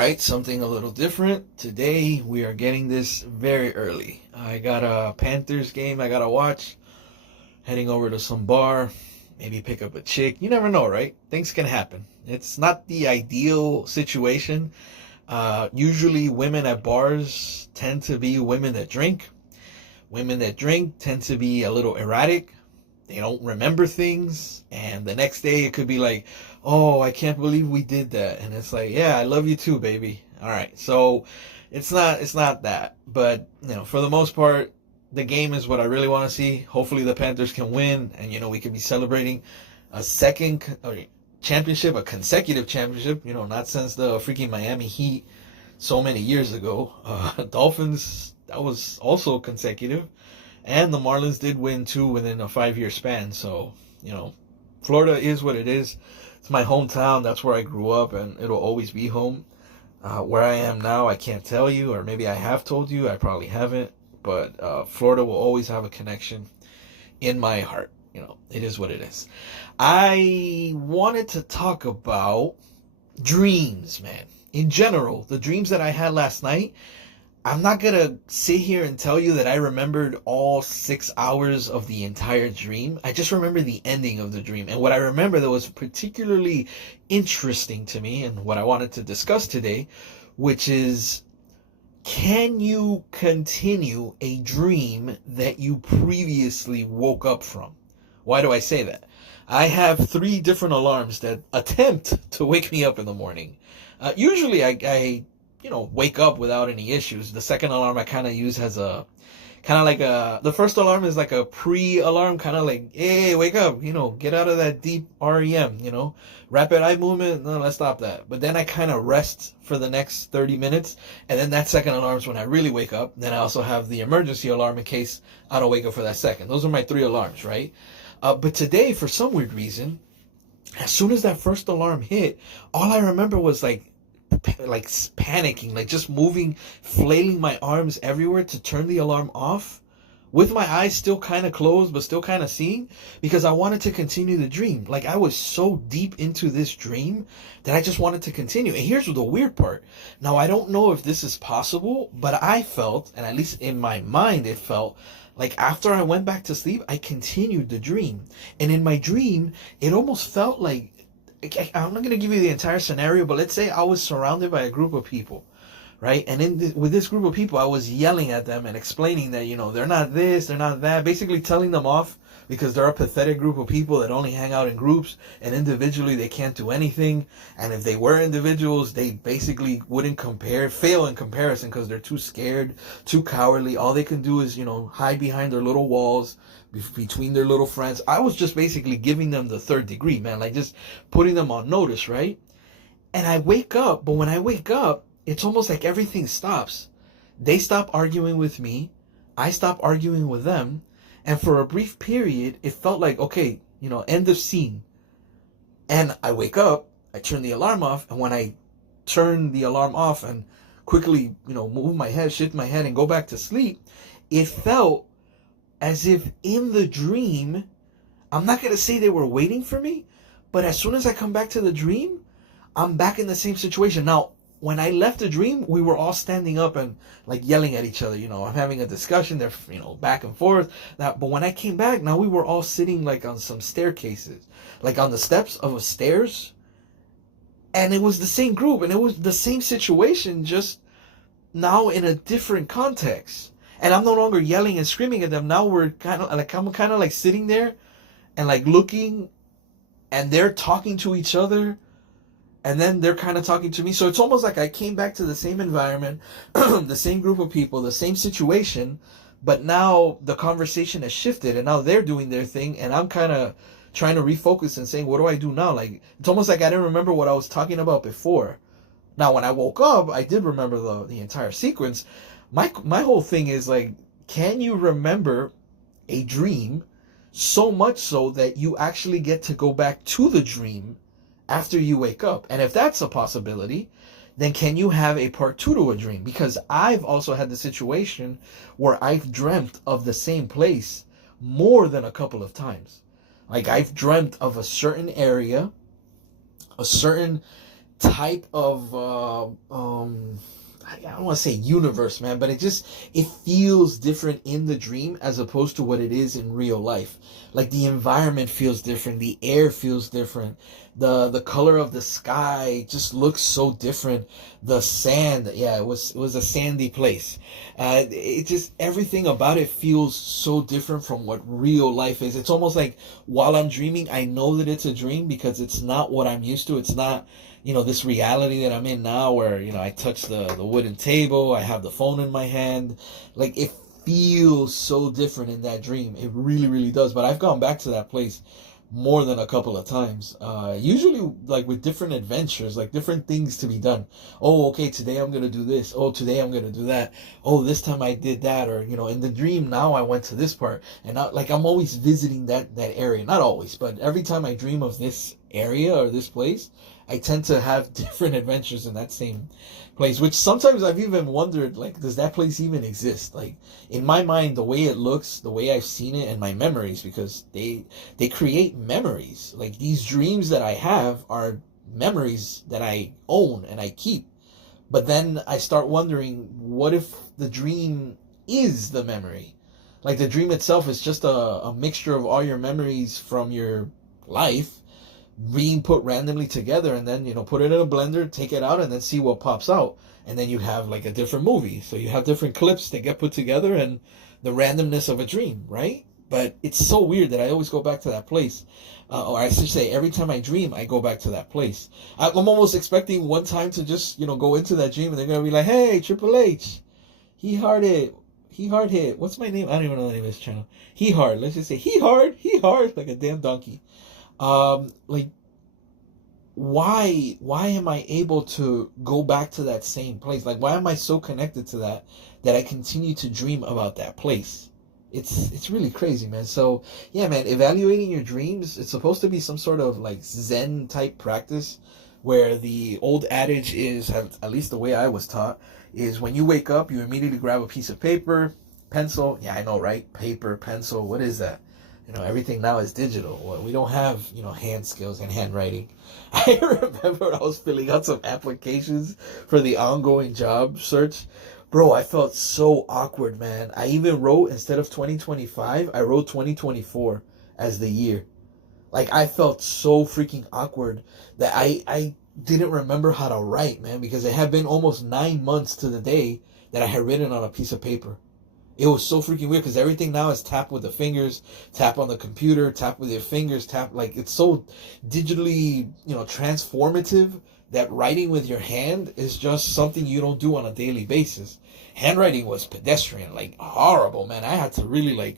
right, something a little different. Today we are getting this very early. I got a Panthers game I gotta watch. Heading over to some bar, maybe pick up a chick. You never know, right? Things can happen. It's not the ideal situation. Usually, women at bars tend to be women that drink. Women that drink tend to be a little erratic. They don't remember things, and the next day it could be like, oh, I can't believe we did that. And it's like, yeah, I love you too, baby. All right. So it's not that. But, for the most part, the game is what I really want to see. Hopefully the Panthers can win, and we can be celebrating a second championship, a consecutive championship, not since the freaking Miami Heat so many years ago. Dolphins, that was also consecutive. And the Marlins did win two within a 5-year span. So, Florida is what it is. It's my hometown. That's where I grew up, and it'll always be home. Where I am now, I can't tell you, or maybe I have told you. I probably haven't. But Florida will always have a connection in my heart. It is what it is. I wanted to talk about dreams, man. In general, the dreams that I had last night. I'm not going to sit here and tell you that I remembered all 6 hours of the entire dream. I just remember the ending of the dream. And what I remember that was particularly interesting to me and what I wanted to discuss today, which is, can you continue a dream that you previously woke up from? Why do I say that? I have 3 different alarms that attempt to wake me up in the morning. Usually I wake up without any issues. The second alarm I kind of use as the first alarm is like a pre-alarm, kind of like, hey, wake up, get out of that deep REM, rapid eye movement, no, let's stop that. But then I kind of rest for the next 30 minutes, and then that second alarm is when I really wake up. Then I also have the emergency alarm in case I don't wake up for that second. Those are my 3 alarms, right? But today, for some weird reason, as soon as that first alarm hit, all I remember was like panicking, like just moving, flailing my arms everywhere to turn the alarm off, with my eyes still kind of closed but still kind of seeing, because I wanted to continue the dream. Like, I was so deep into this dream that I just wanted to continue. And here's the weird part. Now, I don't know if this is possible, but I felt, and at least in my mind it felt, like after I went back to sleep, I continued the dream. And in my dream, it almost felt like, I'm not going to give you the entire scenario, but let's say I was surrounded by a group of people, right? And with this group of people, I was yelling at them and explaining that, they're not this, they're not that, basically telling them off because they're a pathetic group of people that only hang out in groups, and individually they can't do anything. And if they were individuals, they basically wouldn't fail in comparison because they're too scared, too cowardly. All they can do is, hide behind their little walls, between their little friends. I was just basically giving them the 3rd degree, man, like just putting them on notice, right? And I wake up, but when I wake up, it's almost like everything stops. They stop arguing with me, I stop arguing with them, and for a brief period, it felt like, okay, end of scene. And I wake up, I turn the alarm off, and when I turn the alarm off and quickly, move my head, shift my head, and go back to sleep, it felt as if in the dream, I'm not going to say they were waiting for me, but as soon as I come back to the dream, I'm back in the same situation. Now, when I left the dream, we were all standing up and like yelling at each other. I'm having a discussion. They're, back and forth. But when I came back, now we were all sitting like on some staircases, like on the steps of a stairs. And it was the same group, and it was the same situation, just now in a different context. And I'm no longer yelling and screaming at them. Now I'm kind of like sitting there and like looking, and they're talking to each other, and then they're kind of talking to me. So it's almost like I came back to the same environment, the same group of people, the same situation, but now the conversation has shifted, and now they're doing their thing, and I'm kind of trying to refocus and saying, what do I do now? Like, it's almost like I didn't remember what I was talking about before. Now, when I woke up, I did remember the entire sequence. My whole thing is like, can you remember a dream so much so that you actually get to go back to the dream after you wake up? And if that's a possibility, then can you have a part 2 to a dream? Because I've also had the situation where I've dreamt of the same place more than a couple of times. Like, I've dreamt of a certain area, a certain type of I don't want to say universe, man, but it feels different in the dream as opposed to what it is in real life. Like the environment feels different, the air feels different, the color of the sky just looks so different. The sand, yeah, it was a sandy place. It just everything about it feels so different from what real life is. It's almost like while I'm dreaming, I know that it's a dream because it's not what I'm used to. It's not, this reality that I'm in now where, I touch the wooden table, I have the phone in my hand. Like it feels so different in that dream. It really, really does. But I've gone back to that place more than a couple of times. Usually like with different adventures, like different things to be done. Oh, okay, today I'm gonna do this. Oh, today I'm gonna do that. Oh, this time I did that, or in the dream now I went to this part, and like I'm always visiting that area. Not always, but every time I dream of this area or this place, I tend to have different adventures in that same place, which sometimes I've even wondered, like, does that place even exist? Like, in my mind, the way it looks, the way I've seen it, and my memories, because they create memories. Like, these dreams that I have are memories that I own and I keep. But then I start wondering, what if the dream is the memory? Like, the dream itself is just a mixture of all your memories from your life being put randomly together, and then put it in a blender, take it out, and then see what pops out, and then you have like a different movie. So you have different clips that get put together, and the randomness of a dream, right? But it's so weird that I always go back to that place, or I should say, every time I dream, I go back to that place. I'm almost expecting one time to just go into that dream, and they're gonna be like, "Hey, Triple H, he hard hit. What's my name? I don't even know the name of his channel. He hard. Let's just say he hard, like a damn donkey." Like, why am I able to go back to that same place? Like, why am I so connected to that I continue to dream about that place? It's really crazy, man. So yeah, man, evaluating your dreams, it's supposed to be some sort of like Zen type practice, where the old adage is, at least the way I was taught, is when you wake up, you immediately grab a piece of paper, pencil. Yeah, I know, right? Paper, pencil, what is that? Everything now is digital. Well, we don't have, hand skills and handwriting. I remember I was filling out some applications for the ongoing job search. Bro, I felt so awkward, man. I even wrote, instead of 2025, I wrote 2024 as the year. Like, I felt so freaking awkward that I didn't remember how to write, man, because it had been almost 9 months to the day that I had written on a piece of paper. It was so freaking weird because everything now is tap with the fingers, tap on the computer, tap with your fingers, tap. Like, it's so digitally, transformative that writing with your hand is just something you don't do on a daily basis. Handwriting was pedestrian, like horrible, man. I had to really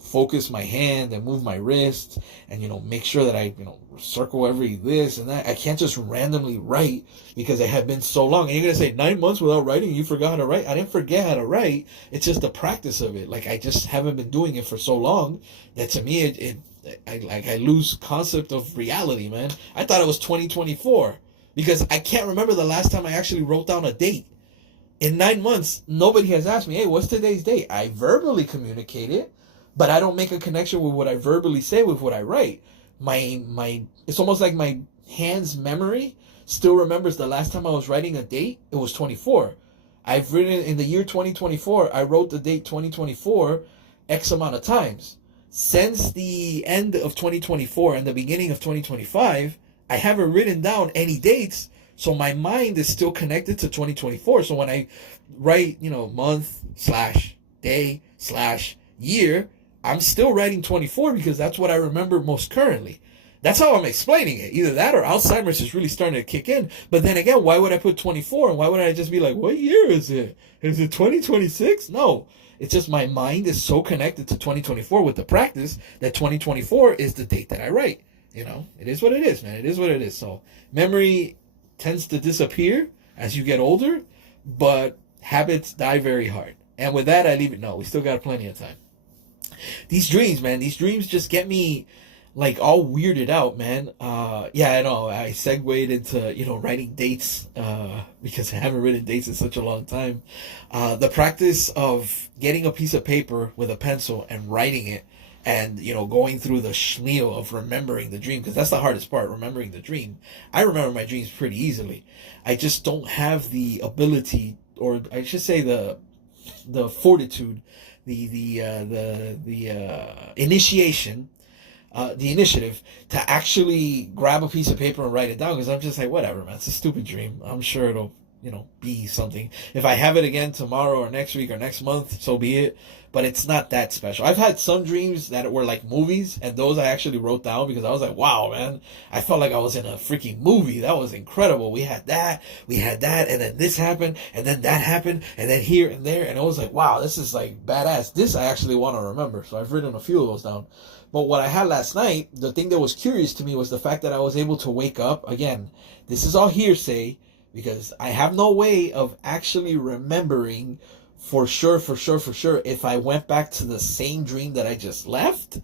focus my hand and move my wrist and, make sure that I, circle every this and that. I can't just randomly write because it had been so long. And you're going to say 9 months without writing, you forgot how to write. I didn't forget how to write. It's just the practice of it. Like, I just haven't been doing it for so long that to me, I lose concept of reality, man. I thought it was 2024 because I can't remember the last time I actually wrote down a date. In 9 months, nobody has asked me, "Hey, what's today's date?" I verbally communicate it, but I don't make a connection with what I verbally say with what I write. It's almost like my hand's memory still remembers the last time I was writing a date. It was 24. I've written in the year 2024. I wrote the date 2024 X amount of times. Since the end of 2024 and the beginning of 2025, I haven't written down any dates. So my mind is still connected to 2024. So when I write, month / day / year, I'm still writing 24 because that's what I remember most currently. That's how I'm explaining it. Either that or Alzheimer's is really starting to kick in. But then again, why would I put 24? And why would I just be like, what year is it? Is it 2026? No. It's just my mind is so connected to 2024 with the practice that 2024 is the date that I write. It is what it is, man. It is what it is. So memory tends to disappear as you get older, but habits die very hard. And with that, I leave it. No, we still got plenty of time. These dreams, man, just get me like all weirded out, man. Yeah, I know. I segued into, writing dates, because I haven't written dates in such a long time. The practice of getting a piece of paper with a pencil and writing it and, going through the schmeal of remembering the dream, because that's the hardest part, remembering the dream. I remember my dreams pretty easily. I just don't have the ability or I should say the fortitude, the initiation, the initiative to actually grab a piece of paper and write it down, because I'm just like, whatever, man, it's a stupid dream. I'm sure it'll, be something. If I have it again tomorrow or next week or next month, so be it. But it's not that special. I've had some dreams that were like movies, and those I actually wrote down because I was like, wow, man, I felt like I was in a freaking movie. That was incredible. We had that, and then this happened, and then that happened, and then here and there, and I was like, wow, this is like badass. This I actually want to remember. So I've written a few of those down. But what I had last night, the thing that was curious to me was the fact that I was able to wake up. Again, this is all hearsay because I have no way of actually remembering for sure if I went back to the same dream that I just left,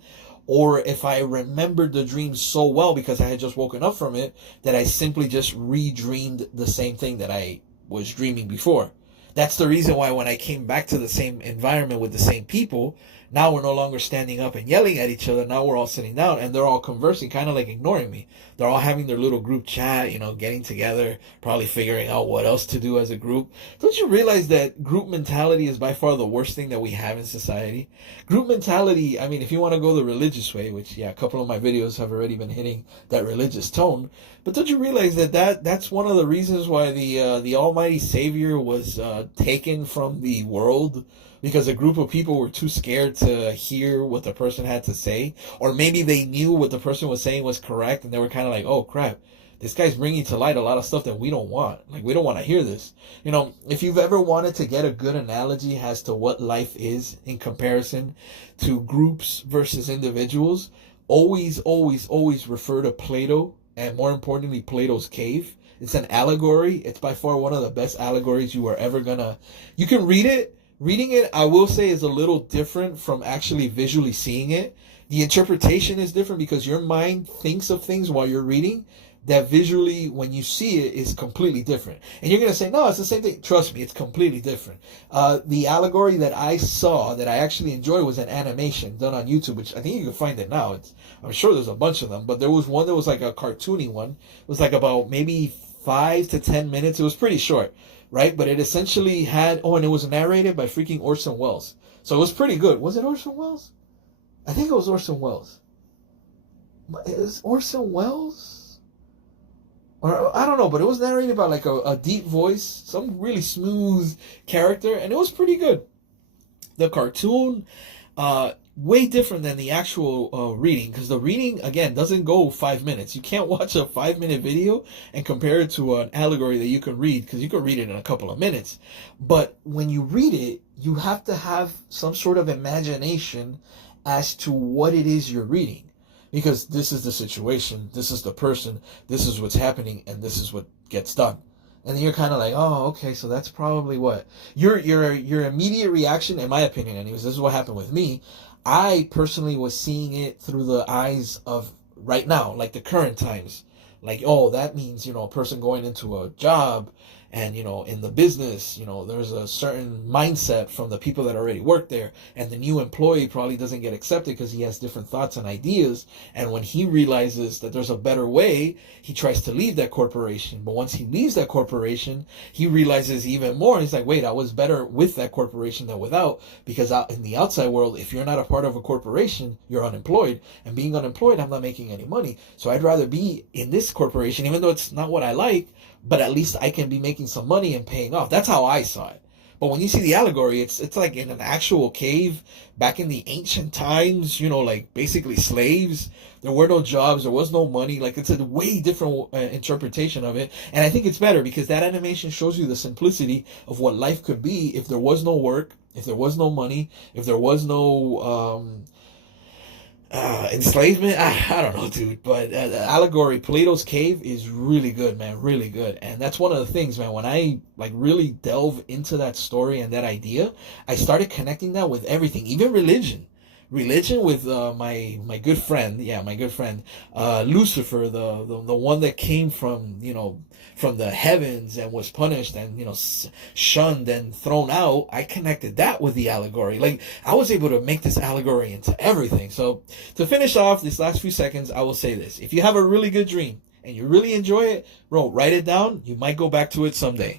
or if I remembered the dream so well because I had just woken up from it that I simply just redreamed the same thing that I was dreaming before. That's the reason why when I came back to the same environment with the same people, now we're no longer standing up and yelling at each other. Now we're all sitting down and they're all conversing, kind of like ignoring me. They're all having their little group chat, getting together, probably figuring out what else to do as a group. Don't you realize that group mentality is by far the worst thing that we have in society? Group mentality, I mean, if you want to go the religious way, which, a couple of my videos have already been hitting that religious tone, but don't you realize that's one of the reasons why the Almighty Savior was taken from the world? Because a group of people were too scared to hear what the person had to say. Or maybe they knew what the person was saying was correct and they were kind of like, oh crap, this guy's bringing to light a lot of stuff that we don't want. Like, we don't want to hear this. If you've ever wanted to get a good analogy as to what life is in comparison to groups versus individuals, always refer to Plato, and more importantly, Plato's Cave. It's an allegory. It's by far one of the best allegories you are ever gonna... You can read it. Reading it, I will say, is a little different from actually visually seeing it. The interpretation is different because your mind thinks of things while you're reading that visually, when you see it, is completely different. And you're going to say, no, it's the same thing. Trust me, it's completely different. The allegory that I saw that I actually enjoyed was an animation done on YouTube, which I think you can find it now. I'm sure there's a bunch of them, but there was one that was like a cartoony one. It was like about maybe 5 to 10 minutes. It was pretty short. Right? But it essentially had... Oh, and it was narrated by freaking Orson Welles. So it was pretty good. Was it Orson Welles? I think it was Orson Welles. Is Orson Welles? Or I don't know, but it was narrated by like a deep voice, some really smooth character, and it was pretty good. The cartoon, way different than the actual reading, because the reading, again, doesn't go 5 minutes. You can't watch a 5-minute video and compare it to an allegory that you can read, because you can read it in a couple of minutes. But when you read it, you have to have some sort of imagination as to what it is you're reading. Because this is the situation, this is the person, this is what's happening, and this is what gets done. And then you're kind of like, oh, okay, so that's probably what... Your immediate reaction, in my opinion anyways, this is what happened with me. I personally was seeing it through the eyes of right now, like the current times. Like, oh, that means, a person going into a job and, in the business, there's a certain mindset from the people that already work there. And the new employee probably doesn't get accepted because he has different thoughts and ideas. And when he realizes that there's a better way, he tries to leave that corporation. But once he leaves that corporation, he realizes even more. He's like, wait, I was better with that corporation than without. Because out in the outside world, if you're not a part of a corporation, you're unemployed. And being unemployed, I'm not making any money. So I'd rather be in this corporation, even though it's not what I like, but at least I can be making some money and paying off. That's how I saw it. But when you see the allegory, it's like in an actual cave back in the ancient times, like basically slaves. There were no jobs. There was no money. Like, it's a way different interpretation of it. And I think it's better because that animation shows you the simplicity of what life could be if there was no work, if there was no money, if there was no... enslavement. I don't know, dude, but the allegory Plato's Cave is really good, man, really good. And that's one of the things, man, when I like really delve into that story and that idea, I started connecting that with everything, even religion with my good friend, Lucifer, the one that came from from the heavens and was punished and shunned and thrown out. I connected that with the allegory. Like, I was able to make this allegory into everything. So to finish off this last few seconds, I will say this: if you have a really good dream and you really enjoy it, bro, write it down. You might go back to it someday.